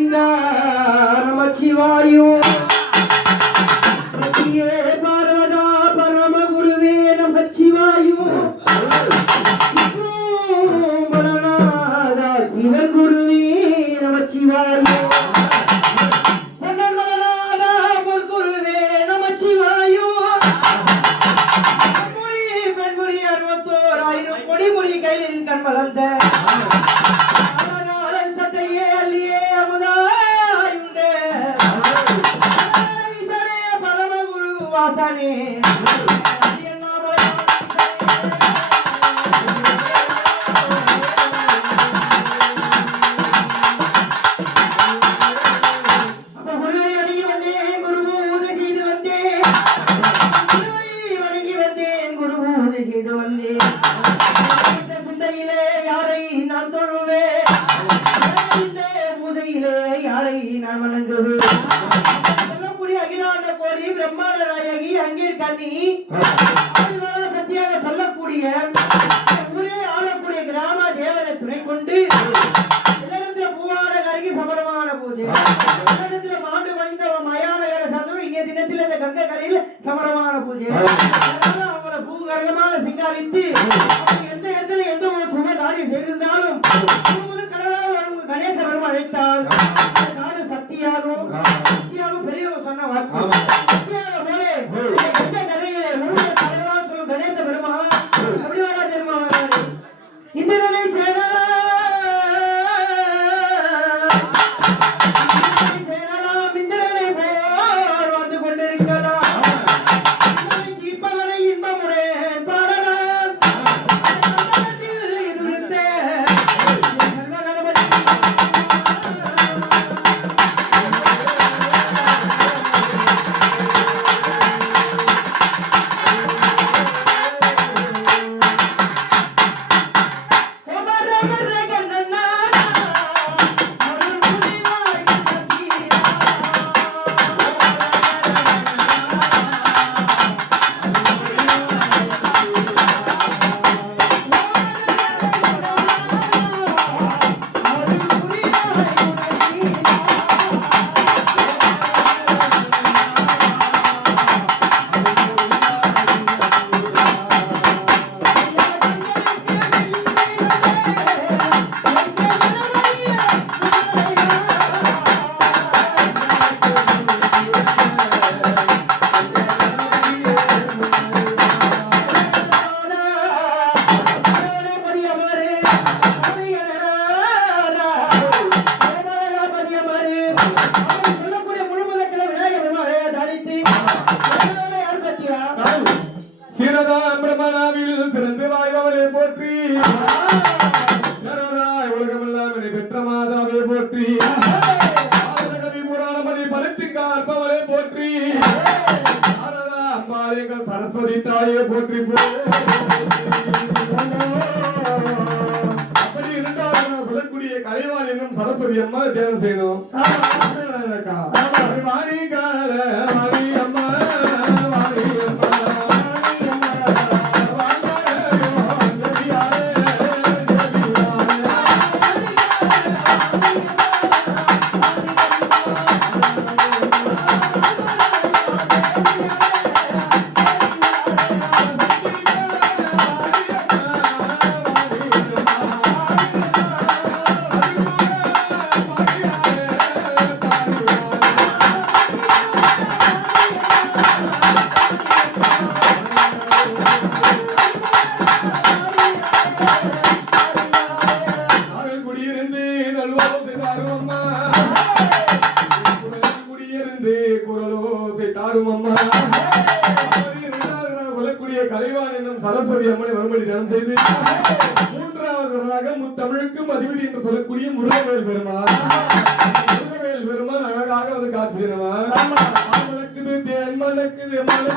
லிங்கா நமச்சிவாயோ பார்வதா பரம குருவே நமச்சிவாயோ சிவன் குருவே நமச்சிவாயோ குருவே நமச்சிவாயோ பெண்மொழி 61,000 கொடிமொழி கையில் கண் வளர்ந்த சத்தையே அல்லியே அமுதாயுண்டே பரமகுரு வாசனே சிந்தையிலே யாரை நான் தொழுவேன் பூதையிலே யாரை நான் வணங்குவேன் சொல்லக்கூடிய அகிலாண்ட கோடி பிரம்மாண்ட நாயகி அங்கே கண்ணி சத்தியாக சொல்லக்கூடிய ஊரே ஆளக்கூடிய கிராம தேவதை துணை கொண்டு இல்லத்துல பூவாட கருகி சமரமான பூஜை இல்லத்துல மாண்டு மணிந்த மயானகர சந்தரும் இங்கே தினத்தில் இந்த கங்கை கரையில் சமரமான பூஜை அவங்களை பூகரமாக சிங்காரித்து எந்த இடத்துல எந்த ஒரு சும காரியம் செய்திருந்தாலும் கணேச பெருமா அழைத்தால் நாடு சக்தியாகும் பெரியவர் சொன்ன வார்த்தை சக்தியாக போலே எந்த கரையிலே முழுக்க தலைவராக சொல்லும் கணேச பெருமா அப்படி வரா தெரியுமா வராது இந்திரனை சேரலாம் இந்திரனை போல் வந்து கொண்டிருக்கலாம் இப்பவரை இன்பமுடன் பாடலாம் பிரமணாவில் சிறந்து வாய்பவரை போற்றி உலகமெல்லாம் பெற்ற மாதாவை போற்றி புராணமதி பலத்திற்காற்பவரை போற்றி அம்பாளைகள் சரஸ்வதி தாயை போற்றி அப்படி இருந்தாலும் சொல்லக்கூடிய கலைவாணி என்னும் சரஸ்வதி அம்மா தியானம் செய்யணும் கலைவாணி என்னும் சரஸ்வதி அம்மனை வரும்படி தினம் செய்து மூன்றாவதாக முத்தமிழுக்கும் அதிபதி என்று சொல்லக்கூடிய முருகவேல் பெருமான் அழகாக வந்து காட்சி தேன் மணக்குது மலை